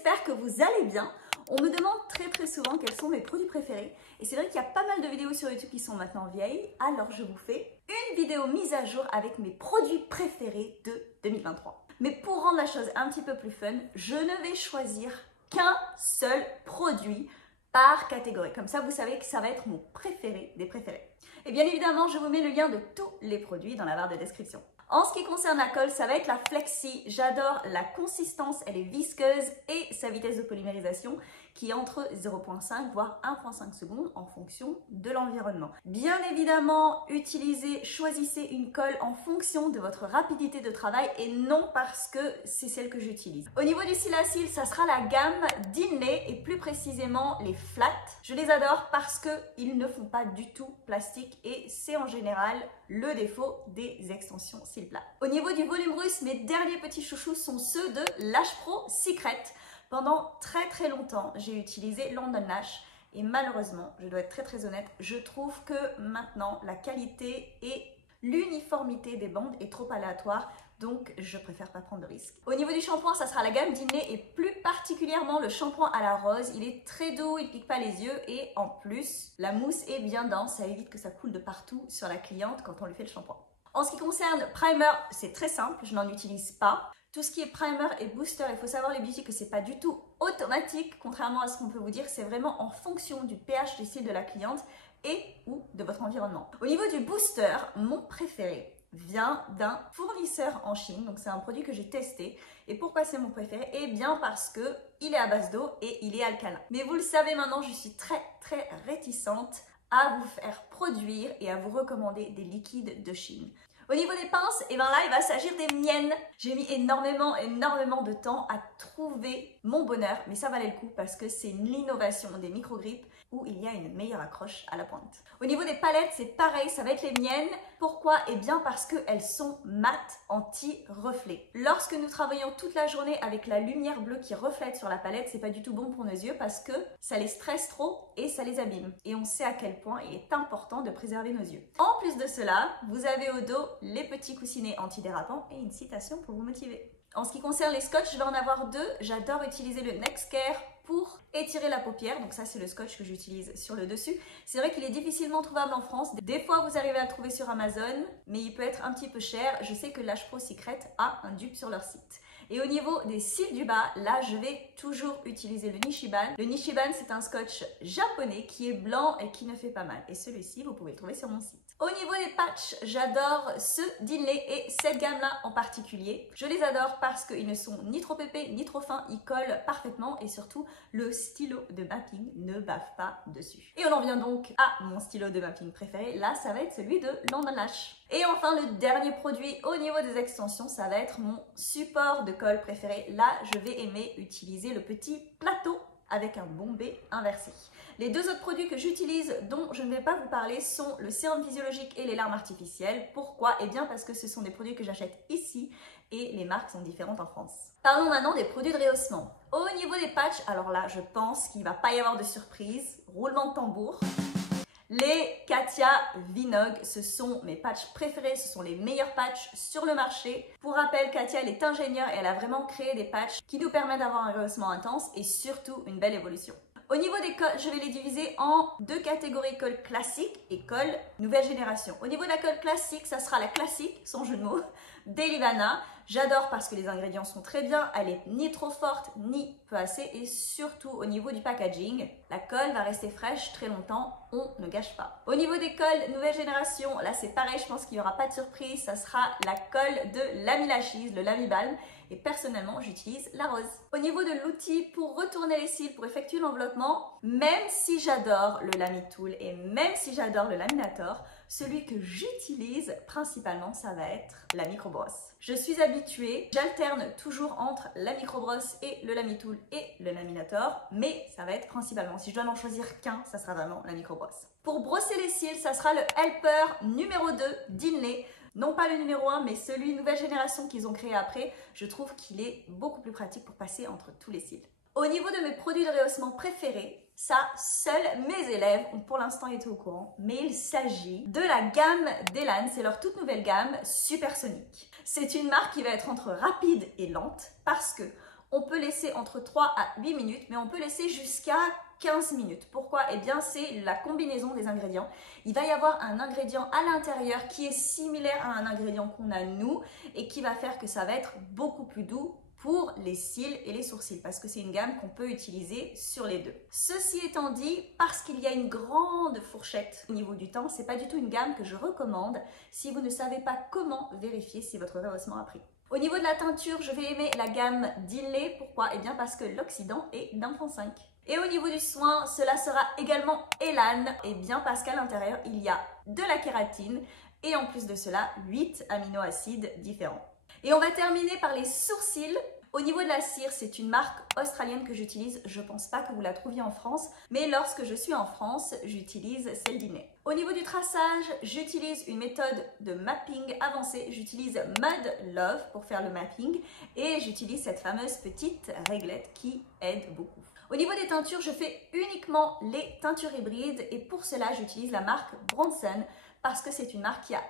j'espère que vous allez bien. On me demande très souvent quels sont mes produits préférés et c'est vrai qu'il y a pas mal de vidéos sur YouTube qui sont maintenant vieilles, alors je vous fais une vidéo mise à jour avec mes produits préférés de 2023. Mais pour rendre la chose un petit peu plus fun, je ne vais choisir qu'un seul produit par catégorie. Comme ça, vous savez que ça va être mon préféré des préférés. Et bien évidemment, je vous mets le lien de tous les produits dans la barre de description. En ce qui concerne la colle, ça va être la Flexi. J'adore la consistance, elle est visqueuse et sa vitesse de polymérisation qui est entre 0,5 voire 1,5 secondes en fonction de l'environnement. Bien évidemment, choisissez une colle en fonction de votre rapidité de travail et non parce que c'est celle que j'utilise. Au niveau du cil à cils, ça sera la gamme d'Inlay et plus précisément les flats. Je les adore parce qu'ils ne font pas du tout plastique et c'est en général le défaut des extensions cils plats. Au niveau du volume russe, mes derniers petits chouchous sont ceux de Lash Pro Secret. Pendant très longtemps, j'ai utilisé London Lash et malheureusement, je dois être très honnête, je trouve que maintenant la qualité et l'uniformité des bandes est trop aléatoire, donc je préfère pas prendre de risques. Au niveau du shampoing, ça sera la gamme d'Inlay et plus particulièrement le shampoing à la rose. Il est très doux, il pique pas les yeux et en plus, la mousse est bien dense, ça évite que ça coule de partout sur la cliente quand on lui fait le shampoing. En ce qui concerne primer, c'est très simple, je n'en utilise pas. Tout ce qui est primer et booster, il faut savoir les beauty que c'est pas du tout automatique, contrairement à ce qu'on peut vous dire, c'est vraiment en fonction du pH des cils de la cliente et ou de votre environnement. Au niveau du booster, mon préféré vient d'un fournisseur en Chine, donc c'est un produit que j'ai testé. Et pourquoi c'est mon préféré? Eh bien parce que il est à base d'eau et il est alcalin. Mais vous le savez maintenant, je suis très réticente à vous faire produire et à vous recommander des liquides de Chine. Au niveau des pinces, et bien là, il va s'agir des miennes. J'ai mis énormément de temps à trouver mon bonheur, mais ça valait le coup parce que c'est l'innovation des micro-grippes où il y a une meilleure accroche à la pointe. Au niveau des palettes, c'est pareil, ça va être les miennes. Pourquoi? Eh bien parce qu'elles sont mates anti-reflet. Lorsque nous travaillons toute la journée avec la lumière bleue qui reflète sur la palette, c'est pas du tout bon pour nos yeux parce que ça les stresse trop et ça les abîme. Et on sait à quel point il est important de préserver nos yeux. En plus de cela, vous avez au dos les petits coussinets antidérapants et une citation pour vous motiver. En ce qui concerne les scotch, je vais en avoir deux. J'adore utiliser le Next Care pour étirer la paupière. Donc ça, c'est le scotch que j'utilise sur le dessus. C'est vrai qu'il est difficilement trouvable en France. Des fois, vous arrivez à le trouver sur Amazon, mais il peut être un petit peu cher. Je sais que Lash Pro Secret a un dupe sur leur site. Et au niveau des cils du bas, là, je vais toujours utiliser le Nishiban. Le Nishiban, c'est un scotch japonais qui est blanc et qui ne fait pas mal. Et celui-ci, vous pouvez le trouver sur mon site. Au niveau des patchs, j'adore ceux d'Inlay et cette gamme-là en particulier. Je les adore parce qu'ils ne sont ni trop épais ni trop fins, ils collent parfaitement et surtout le stylo de mapping ne bave pas dessus. Et on en vient donc à mon stylo de mapping préféré. Là, ça va être celui de London Lash. Et enfin, le dernier produit au niveau des extensions, ça va être mon support de colle préféré. Là, je vais aimer utiliser le petit plateau avec un bombé inversé. Les deux autres produits que j'utilise, dont je ne vais pas vous parler, sont le sérum physiologique et les larmes artificielles. Pourquoi? Eh bien parce que ce sont des produits que j'achète ici et les marques sont différentes en France. Parlons maintenant des produits de rehaussement. Au niveau des patchs, alors là, je pense qu'il ne va pas y avoir de surprise. Roulement de tambour. Les Katia Vinog, ce sont mes patchs préférés, ce sont les meilleurs patchs sur le marché. Pour rappel, Katia, elle est ingénieure et elle a vraiment créé des patchs qui nous permettent d'avoir un rehaussement intense et surtout une belle évolution. Au niveau des colles, je vais les diviser en deux catégories, colle classique et colle nouvelle génération. Au niveau de la colle classique, ça sera la classique, sans jeu de mots, d'Elivana. J'adore parce que les ingrédients sont très bien, elle est ni trop forte ni peu assez et surtout au niveau du packaging, la colle va rester fraîche très longtemps, on ne gâche pas. Au niveau des colles nouvelle génération, là c'est pareil, je pense qu'il n'y aura pas de surprise, ça sera la colle de Lamy Lashes, le Lamy Balm. Et personnellement, j'utilise la rose. Au niveau de l'outil pour retourner les cils, pour effectuer l'enveloppement, même si j'adore le Lamy Tool et même si j'adore le laminator, celui que j'utilise principalement, ça va être la microbrosse. Je suis habituée, j'alterne toujours entre la microbrosse et le Lamy Tool et le laminator, mais ça va être principalement, si je dois n'en choisir qu'un, ça sera vraiment la microbrosse. Pour brosser les cils, ça sera le Helper numéro 2 d'Inlay. Non pas le numéro 1, mais celui nouvelle génération qu'ils ont créé après. Je trouve qu'il est beaucoup plus pratique pour passer entre tous les cils. Au niveau de mes produits de rehaussement préférés, ça, seuls mes élèves ont pour l'instant été au courant, mais il s'agit de la gamme d'Elan, c'est leur toute nouvelle gamme Supersonic. C'est une marque qui va être entre rapide et lente parce que On peut laisser entre 3 à 8 minutes, mais on peut laisser jusqu'à 15 minutes. Pourquoi? Eh bien, c'est la combinaison des ingrédients. Il va y avoir un ingrédient à l'intérieur qui est similaire à un ingrédient qu'on a nous et qui va faire que ça va être beaucoup plus doux pour les cils et les sourcils parce que c'est une gamme qu'on peut utiliser sur les deux. Ceci étant dit, parce qu'il y a une grande fourchette au niveau du temps, c'est pas du tout une gamme que je recommande si vous ne savez pas comment vérifier si votre rehaussement a pris. Au niveau de la teinture, je vais aimer la gamme Dinley. Pourquoi? Eh bien parce que l'oxydant est d'1,5. Et au niveau du soin, cela sera également Elan. Et bien parce qu'à l'intérieur, il y a de la kératine et en plus de cela, 8 aminoacides différents. Et on va terminer par les sourcils. Au niveau de la cire, c'est une marque australienne que j'utilise. Je ne pense pas que vous la trouviez en France, mais lorsque je suis en France, j'utilise celle d'Inné. Au niveau du traçage, j'utilise une méthode de mapping avancée. J'utilise Mud Love pour faire le mapping et j'utilise cette fameuse petite réglette qui aide beaucoup. Au niveau des teintures, je fais uniquement les teintures hybrides et pour cela, j'utilise la marque Bronson parce que c'est une marque qui a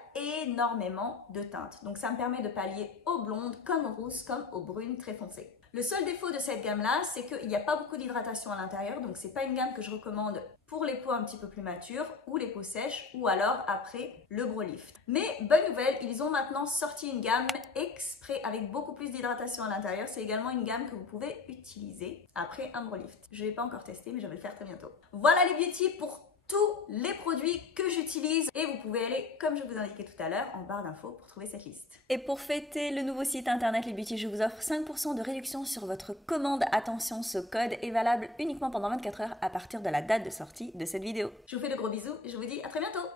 énormément de teintes. Donc ça me permet de pallier aux blondes comme aux rousses comme aux brunes très foncées. Le seul défaut de cette gamme-là, c'est qu'il n'y a pas beaucoup d'hydratation à l'intérieur, donc c'est pas une gamme que je recommande pour les peaux un petit peu plus matures ou les peaux sèches ou alors après le Brow Lift. Mais bonne nouvelle, ils ont maintenant sorti une gamme exprès avec beaucoup plus d'hydratation à l'intérieur. C'est également une gamme que vous pouvez utiliser après un Brow Lift. Je ne l'ai pas encore testé, mais je vais le faire très bientôt. Voilà les beauty pour tous les produits que j'utilise et vous pouvez aller, comme je vous indiquais tout à l'heure, en barre d'infos pour trouver cette liste. Et pour fêter le nouveau site internet Les Beauty, je vous offre 5% de réduction sur votre commande. Attention, ce code est valable uniquement pendant 24 heures à partir de la date de sortie de cette vidéo. Je vous fais de gros bisous et je vous dis à très bientôt.